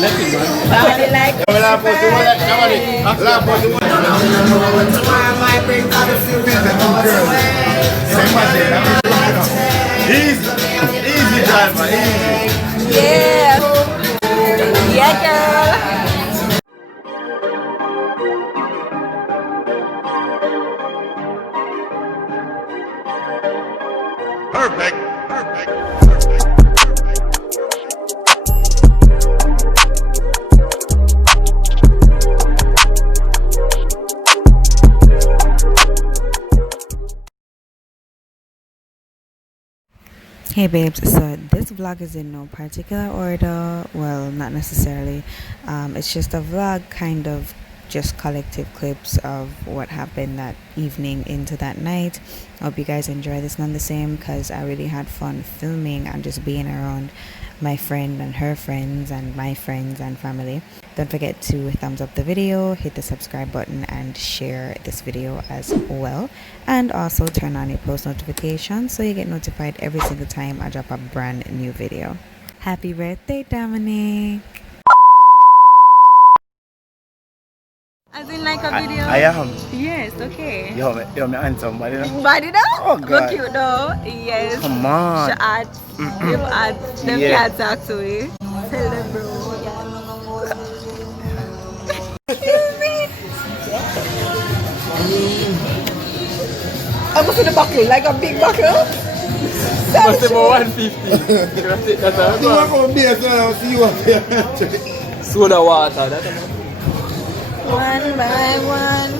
Somebody like Easy driver, easy. yeah. Yeah, girl. Perfect. Hey babes, so this vlog is in no particular order. Well, not necessarily. It's just a vlog, kind of just collective clips of what happened that evening into that night. I hope you guys enjoy this none the same, because I really had fun filming and just being around my friend and her friends and my friends and family. Don't forget to thumbs up the video, hit the subscribe button, and share this video as well. And also turn on your post notifications so you get notified every single time I drop a brand new video. Happy birthday, Dominic! As in like a video? I am. Yes, okay. Yo, me handsome body now. Body though? Oh, God. Look cute though. Yes. Come on. She add. Them add. Them Yeah. can't talk to me. Tell them bro. I'm going to the buckle, like a big buckle. Must have 150. That's a You want to be a girl, see you up here. soda water. One by one.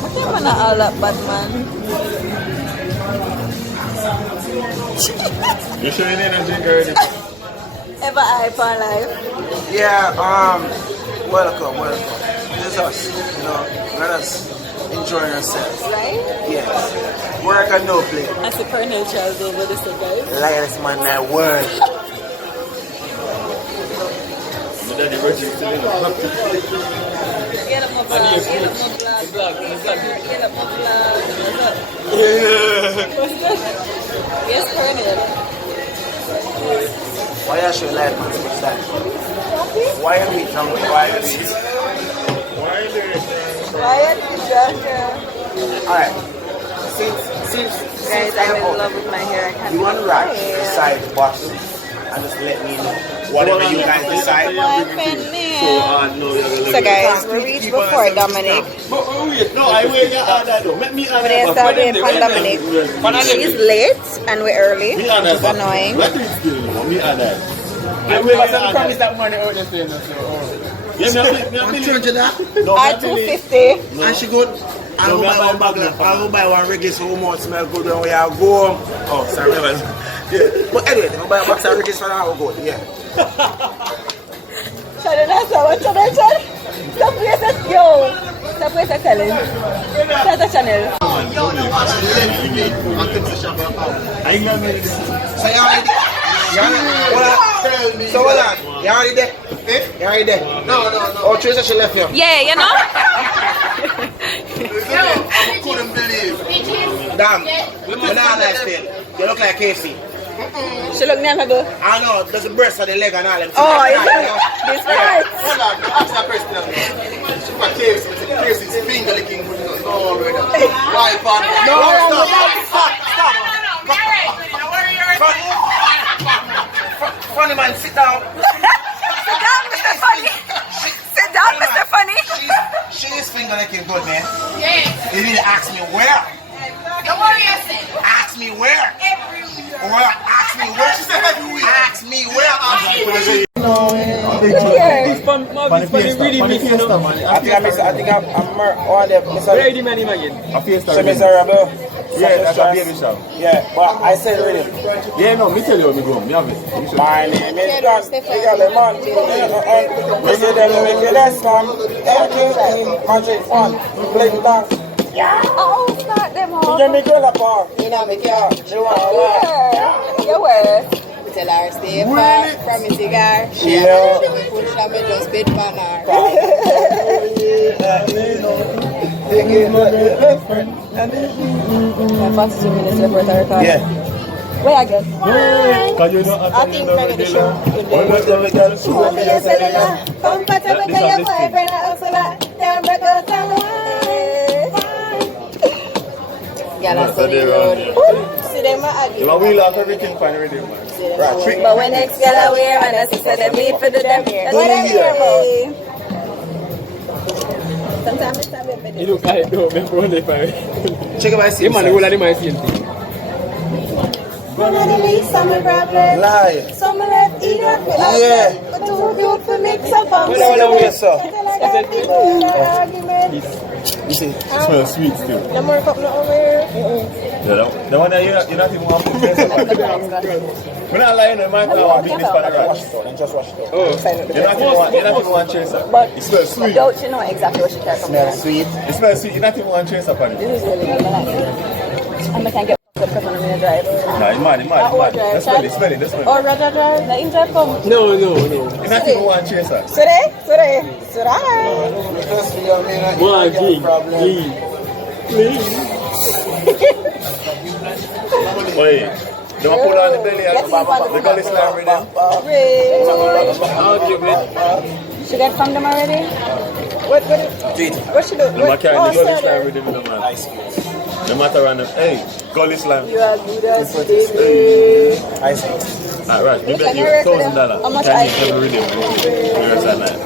What do you want to all that Batman? You sure you didn't drink already? Ever hype on life? Yeah, welcome. This is us, you know, let us enjoy ourselves. Right? Yes. Work and no play. I see Colonel Charles over the set, guys. Lioness man, that word. Get up my vlog, get up my vlog. Get up my vlog. What's up? What's good? Yes, Colonel. Why you show life man so much time? Why are we from why Alright. Since Guys, I'm in love with my hair. I can't you want to rock decide to box and just let me know. Whatever you guys decide. So guys, we reached before Dominic. No, I wait your order though. Let me order. We're starting for Dominic. He's late and we're early. It's annoying. What is still? Me order. I will promise that money out the same. I'm charge of that. At 250. And she go I go buy one Ribbiz so much smell good when we are go. Oh, sorry. Yeah. But anyway, if I buy a box of Ribbiz for now, I'll go. Yeah. Stop wasting, yo. Stop wasting telling. Start a channel. So you already there? So hold on. You already there? You already there? No. Oh, Teresa, she left you. Yeah, you know? I couldn't believe. Damn. You're not nice thing. You look like Casey. She look near good. I know, there's a breast on the leg and all them. Oh, is it? This right. Hold on, ask that person. She got Casey's finger licking. No, brother. Why, fun? No, stop. Funny man, sit down. Sit down, Mr. Funny. Sit down, Mr. Funny. She is finger licking good, man. Yes. You need to ask me where. Don't worry, I said. Ask me where. Every week. Or ask me where. She said every week. Ask me where. This fun really miss you know. I think I'm on the Where is the man again? A fiesta. So miserable. Yeah, that's a baby shop. Yeah, but I said really. Yeah, no, me tell you me go. Me have it. My name is Don. You got the man. You see them make the less man. Everything magic fun. Play dance. Yeah. Oh, start them off. You make it up or you know make it. You want you wear. We tell her stay far from the cigar. She push up and just spit on her. My 42 minutes left for the record. Yeah. Where I get? Because you don't I think maybe the show. Comfortable to your boyfriend, I also like them breakfast and wine. Yeah, that's the road. See them at You want wheel off everything fine already, man. Right. But when next girl I wear, and I say them need for the them here. What I'm here for? Sometimes it's a bit better. You look like no, before they fire. Check my seat. You man, who are the my seat? Summer problem. Lie. Summer left either. Yeah. But too good for mix up. You see, It smells sweet still. No more cup not over here. Yeah, the one that you're not even want to put this on. We're not lying, no man, I want to beat this by the rash. Just wash it. Oh, you're not even want to chase up. It smells sweet. Don't you know exactly what she cares about? Sweet. It smells sweet, you're not even want to chase up on it. This is really good. I like it. And I can get the because I'm in a drive. Nah, it's mad. Let's smell it. Or rather drive. The in drive come. No. You're not even want to chase up. Today. One, please. Wait, don't pull on the belly and the gully slime rhythm. I'll give it. She get from them already? What she do? No, I carry the gully slime rhythm in the man. No matter on them. Hey, gully slime. You are good as baby. Ice cream. Alright, Raj, we bet you $1,000. How much Can ice you ever rhythm for the rest of the night?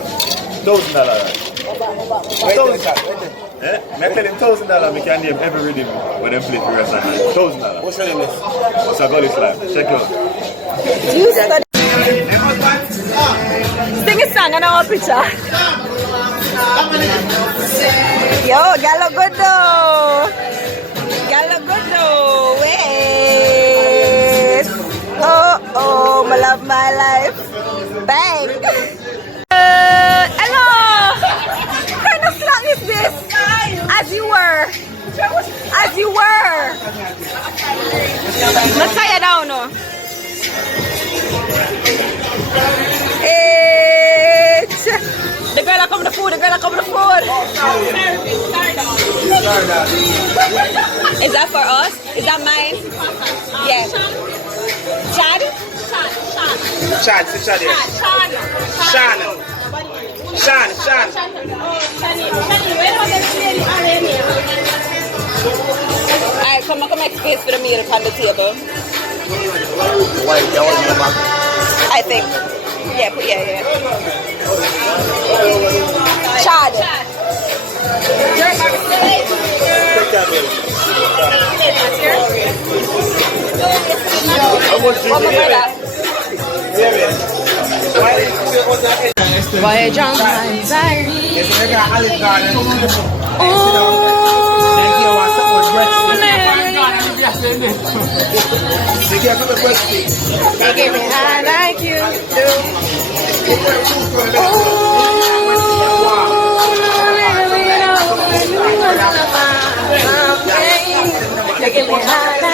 $1,000, right? I tell him $1,000 we can name every rhythm when they play for the rest of the night. $1,000. What's your name? It's a gully slime. Check it out. You study. Sing a song and our picture. Yo, gal look good though. Wait. Oh, I love my life. Bang. Hello. What kind of song is this? As you were. Not tired now, no. The girl that come to the food. Is that for us? Is that mine? Yeah. Chad? Alright, come make space for the meal on the table. I think. Yeah. Chad. Voyage on my anxiety. Give me high like you do. Give me high like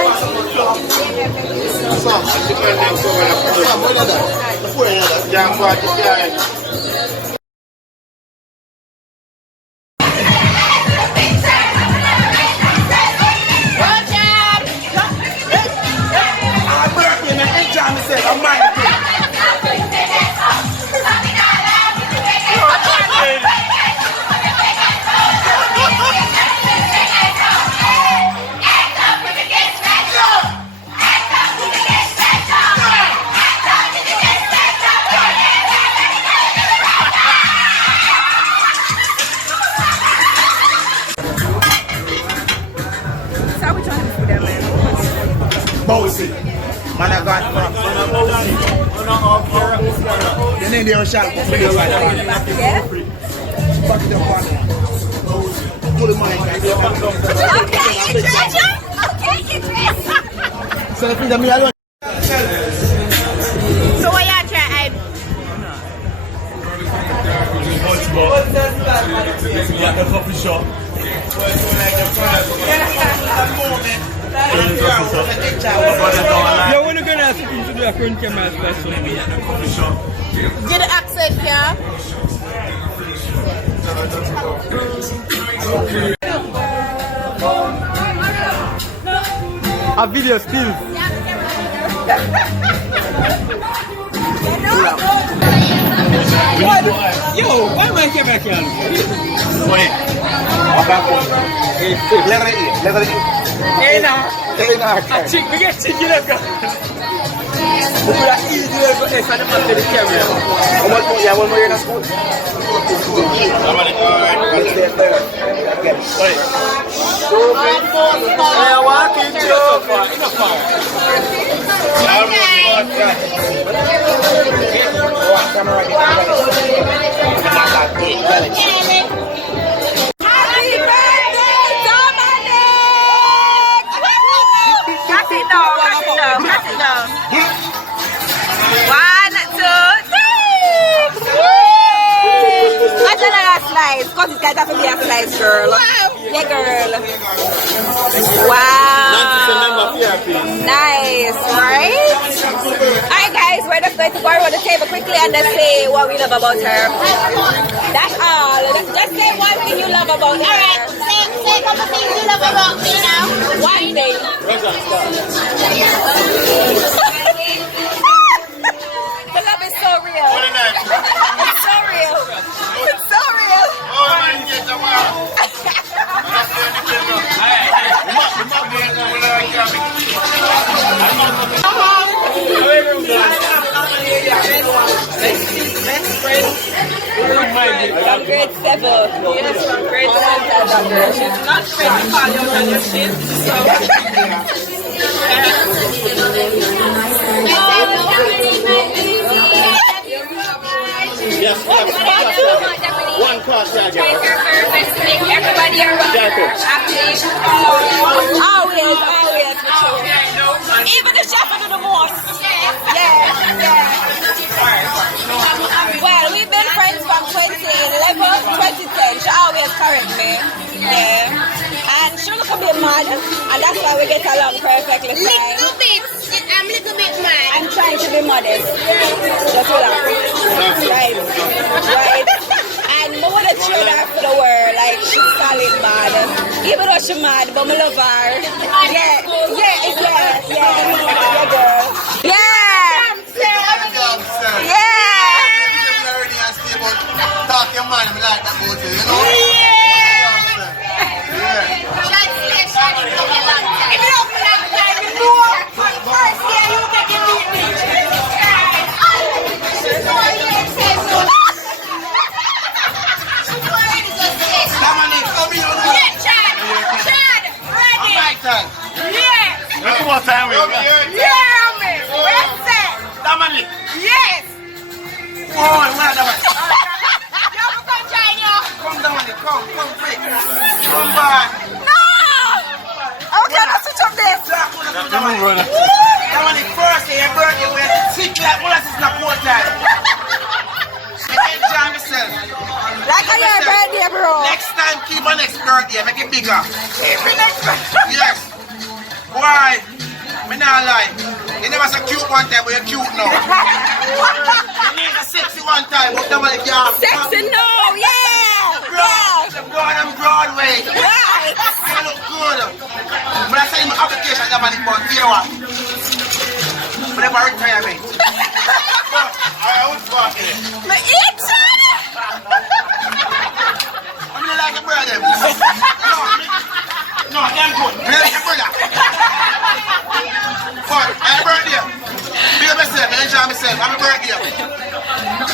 Bossy. Man, I got from. The name they were shot for this like that. Yeah? Fuck them one. Pull the mic. So the thing that me alone. So what y'all try? At the coffee shop. Yeah, we're not gonna ask him to do a front camera special. Get the access here. A video still. Yo, why am I camera can? Wait. Letter E. Hey now. A chick, we get chicken let's go. We could have easily go F and the the camera. How much more? Yeah, one more year in school. Yeah, walking joke. Happy birthday, Dominic! Cut it down. 1, 2, 3! What's another slice? Because it's got to be a slice, girl. Yeah, girl. Wow. Nice, right? Alright, guys, we're just going to go around the table quickly and just say what we love about her. That's all. Just say one thing you love about her. Alright, say a couple things you love about me now. One thing. The love is so real. It's so real. It's so real. From grade 7. Yes, from grade 7. She's not afraid to call you on your shit. Yes, one card, Everybody around her happy. Always. Even the chef do the most. Yeah. Well, we've been friends from 2011, 2010. She always correct me. Yeah. And she look a bit mad, and that's why we get along perfectly fine. Little bit. I'm a little bit mad. I'm trying to be modest. Just relax. Right. And I want to cheer her for the world. Like, she's solid mad. Even though she's mad, but I love her. Yeah, girl. Talk your mind, I like that go to, you know? If you don't feel like that, you know. First year, you make it beat me. Look what time we have. Dominic. Yes. Come Dominic, come quick. Come back. No! Okay, let's switch up this. Dominic, first day your birthday, we're sick like molasses in a cold time. Enjoy myself. Like on your birthday, bro. Next time, keep on next birthday, make it bigger. Every next birthday. Yes. Why? Me not lie. You never so cute one time, but you're cute now. You need a sexy one time, but Dominic, yeah. Sexy, no, yeah. I'm Broadway. Right. I look good. When I send my application, Dominic, but you know what? But never retirement. I was fucking it. Me itching. I'm gonna like a brother. No, damn good. Me like a brother. But I'm a birthday. Be myself, I enjoy myself. I'm a birthday.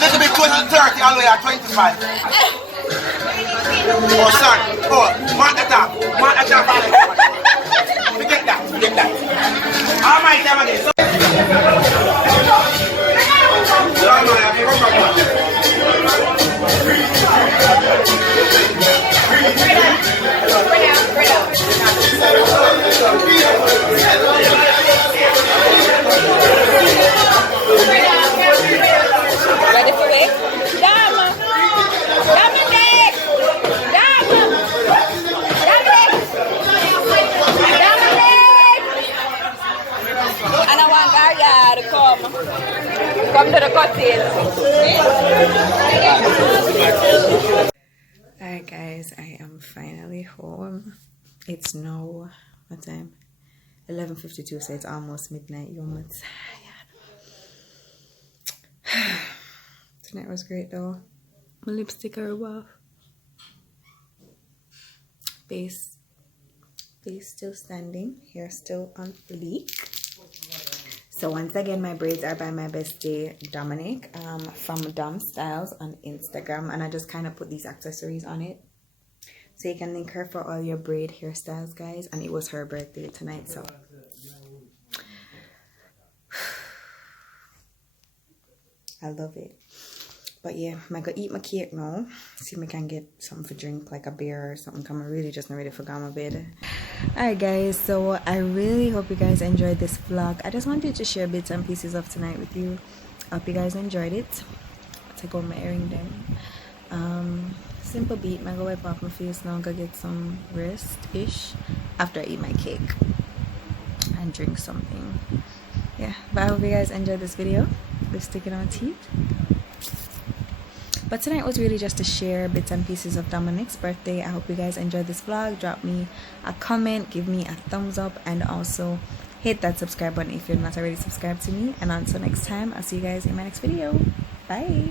Little bit closer to 30, all the way at 25. Oh, son. Oh, mark the top. Forget that. All my time again. Ready for it? Dominic! And I want Gaia to come to the cottage. Alright guys, I am finally home. It's now what time? 11:52, so it's almost midnight. Yo, I'm tired. Tonight was great though. My lipstick are off. Base still standing, hair still on fleek. So once again, my braids are by my bestie Dominic from Dom Styles on Instagram, and I just kind of put these accessories on it so you can link her for all your braid hairstyles, guys. And it was her birthday tonight, so I love it. But yeah, I'm gonna eat my cake now. See if I can get something to drink, like a beer or something. I'm really just not ready for my bed. Alright guys, so I really hope you guys enjoyed this vlog. I just wanted to share bits and pieces of tonight with you. I hope you guys enjoyed it. I'll take out my earring then. Simple beat. I'm gonna wipe off my face now. I'm gonna get some rest-ish after I eat my cake and drink something. Yeah, but I hope you guys enjoyed this video. Let's stick it on teeth. But tonight was really just to share bits and pieces of Dominic's birthday. I hope you guys enjoyed this vlog. Drop me a comment, give me a thumbs up, and also hit that subscribe button if you're not already subscribed to me. And until next time, I'll see you guys in my next video. Bye.